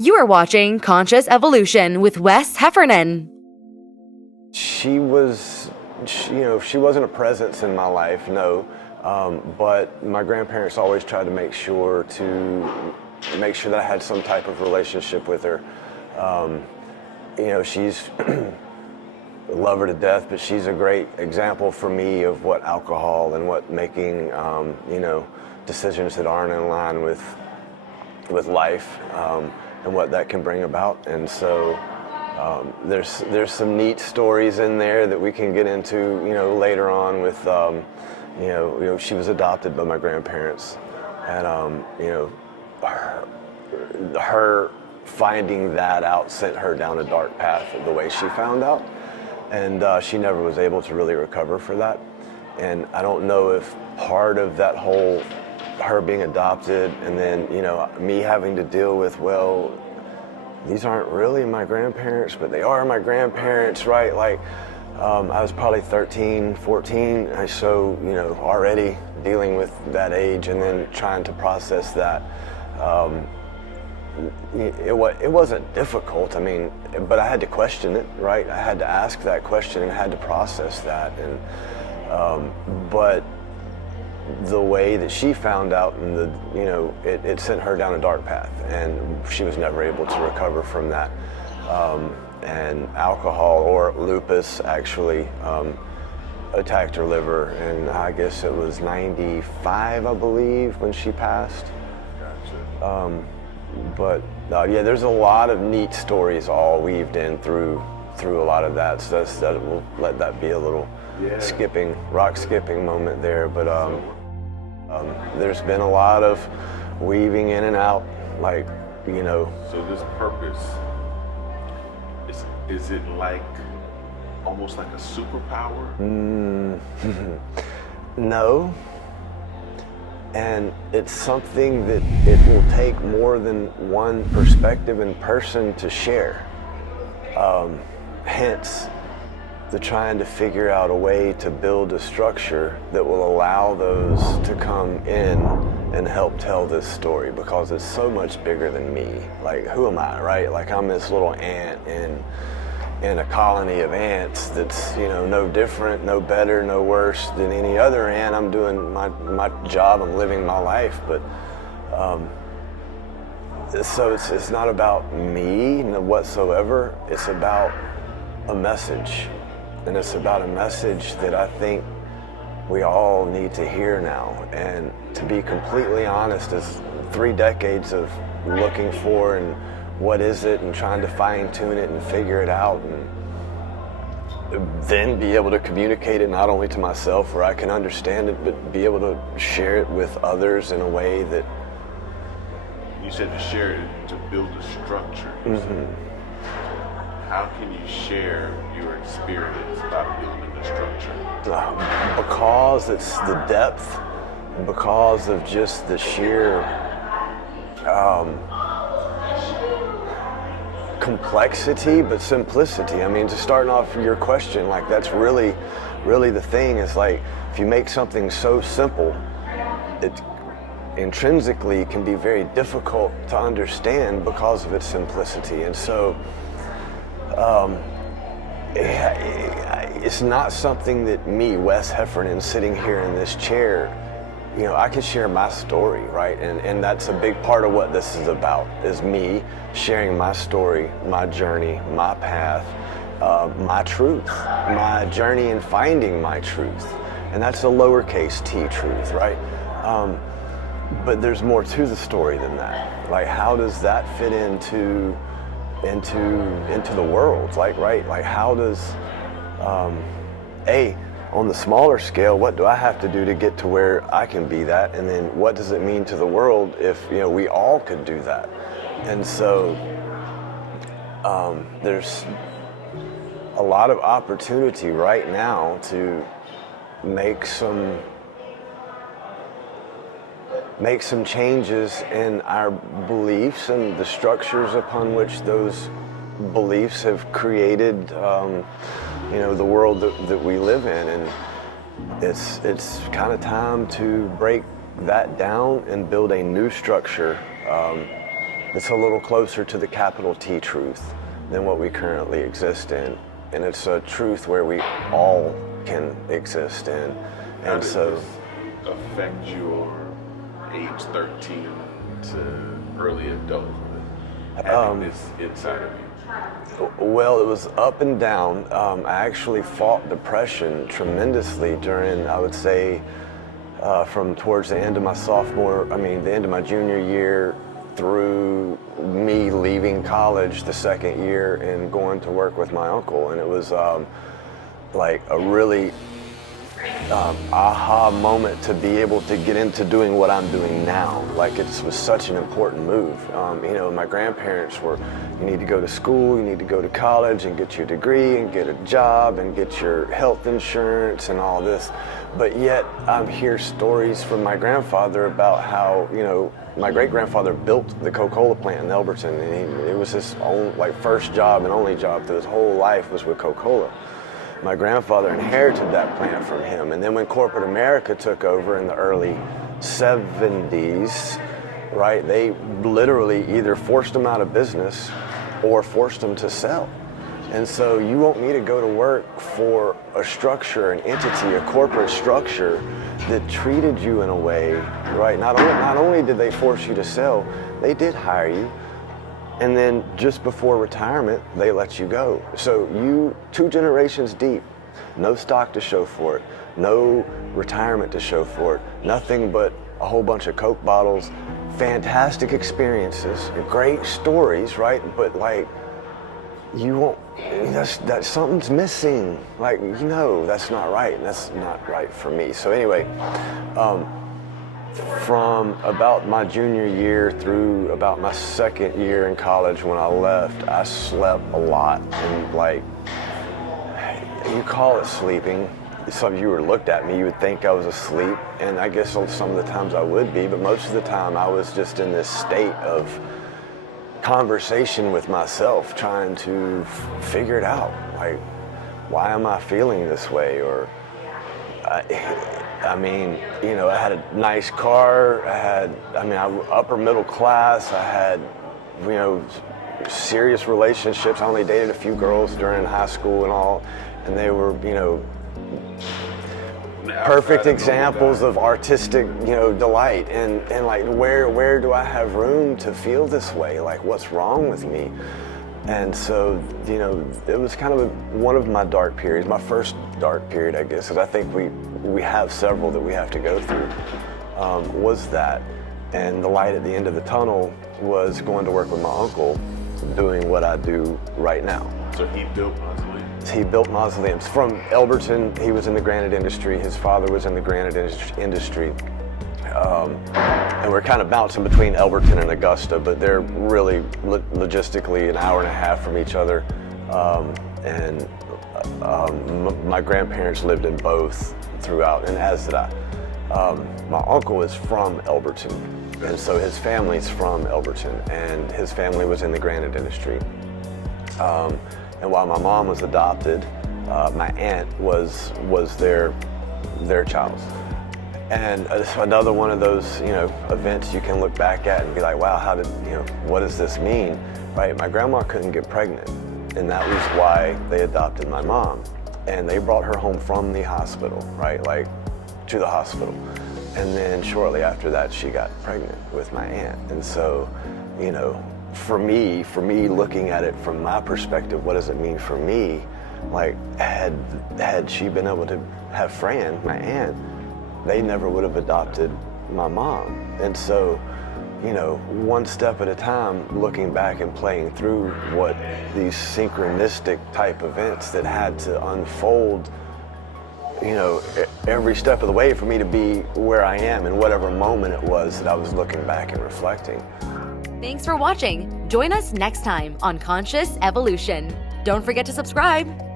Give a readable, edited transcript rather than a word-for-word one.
You are watching Conscious Evolution with Wes Heffernan. She wasn't a presence in my life, no. But my grandparents always tried to make sure that I had some type of relationship with her. She's love her to death, but she's a great example for me of what alcohol and what making, decisions that aren't in line with life, and what that can bring about. And so there's some neat stories in there that we can get into, later on with, she was adopted by my grandparents, and, her finding that out sent her down a dark path the way she found out. And she never was able to really recover for that. And I don't know if part of that whole, her being adopted and then, me having to deal with, well, these aren't really my grandparents, but they are my grandparents, right? Like, I was probably 13, 14, so, already dealing with that age and then trying to process that. It wasn't difficult, but I had to question it, right? I had to ask that question and had to process that. And but the way that she found out, and it sent her down a dark path, and she was never able to recover from that. And alcohol or lupus actually attacked her liver, and I guess it was 95, I believe, when she passed. Gotcha. But there's a lot of neat stories all weaved in through a lot of that. So that we'll let that be a little rock skipping moment there. But there's been a lot of weaving in and out, like, So this purpose, is it like almost like a superpower? No. And it's something that it will take more than one perspective and person to share. Hence, the trying to figure out a way to build a structure that will allow those to come in and help tell this story, because it's so much bigger than me. Like, who am I, right? Like, I'm this little ant in a colony of ants that's, no different, no better, no worse than any other ant. I'm doing my job, I'm living my life, but so it's not about me whatsoever. It's about a message, and it's about a message that I think we all need to hear now. And to be completely honest, it's 3 decades of looking for and what is it, and trying to fine tune it and figure it out, and then be able to communicate it not only to myself where I can understand it, but be able to share it with others in a way that... You said to share it, to build a structure. Mm-hmm. How can you share your experience about building a structure? Because it's the depth, because of just the sheer complexity, but simplicity. Just starting off your question, like, that's really, really the thing. Is like, if you make something so simple, it intrinsically can be very difficult to understand because of its simplicity. And so it's not something that me, Wes Heffernan, sitting here in this chair, I can share my story, right? And that's a big part of what this is about, is me sharing my story, my journey, my path, my truth, my journey in finding my truth. And that's a lowercase t truth, right? But there's more to the story than that. Like, how does that fit into the world? Like, right? Like, how does, on the smaller scale, what do I have to do to get to where I can be that? And then what does it mean to the world if, we all could do that? And so there's a lot of opportunity right now to make some changes in our beliefs and the structures upon which those beliefs have created, the world that we live in. And it's kind of time to break that down and build a new structure it's a little closer to the capital T truth than what we currently exist in. And it's a truth where we all can exist in. How And did so, this affect your age 13 to early adulthood, having this inside of you? well, it was up and down. I actually fought depression tremendously during, I would say, from towards the end of my the end of my junior year through me leaving college the second year and going to work with my uncle. And it was like a really aha moment to be able to get into doing what I'm doing now. Like, it was such an important move. My grandparents were, you need to go to school, you need to go to college and get your degree and get a job and get your health insurance and all this. But yet I hear stories from my grandfather about how, my great-grandfather built the Coca-Cola plant in Elberton, and it was his own first job and only job through his whole life was with Coca-Cola. My grandfather inherited that plant from him, and then when corporate America took over in the early 70s, right, they literally either forced them out of business or forced them to sell. And so you want me to go to work for a structure, an entity, a corporate structure that treated you in a way, right? Not only did they force you to sell, they did hire you. And then just before retirement, they let you go. So you, 2 generations deep, no stock to show for it, no retirement to show for it, nothing but a whole bunch of Coke bottles, fantastic experiences, great stories, right? But that something's missing. That's not right, and that's not right for me. So anyway, from about my junior year through about my second year in college when I left, I slept a lot. And you call it sleeping. Some of you were looked at me, you would think I was asleep. And I guess some of the times I would be, but most of the time I was just in this state of conversation with myself, trying to figure it out. Why am I feeling this way? Or I had a nice car. I was upper middle class. I had, serious relationships. I only dated a few girls during high school and all, and they were, perfect examples of artistic, delight. And where do I have room to feel this way? What's wrong with me? And so, it was kind of one of my dark periods, my first dark period, I guess, because I think we have several that we have to go through, was that. And the light at the end of the tunnel was going to work with my uncle, doing what I do right now. So he built mausoleums? He built mausoleums. From Elberton, he was in the granite industry. His father was in the granite industry. And we're kind of bouncing between Elberton and Augusta, but they're really logistically an hour and a half from each other. My grandparents lived in both throughout, and as did I. My uncle is from Elberton, and so his family's from Elberton, and his family was in the granite industry. And while my mom was adopted, my aunt was their child. And it's another one of those, events you can look back at and be like, wow, what does this mean, right? My grandma couldn't get pregnant, and that was why they adopted my mom. And they brought her home from the hospital, right, to the hospital. And then shortly after that, she got pregnant with my aunt. And so, for me looking at it from my perspective, what does it mean for me? Had she been able to have Fran, my aunt, they never would have adopted my mom. And so, one step at a time, looking back and playing through what these synchronistic type events that had to unfold, every step of the way for me to be where I am in whatever moment it was that I was looking back and reflecting. Thanks for watching. Join us next time on Conscious Evolution. Don't forget to subscribe.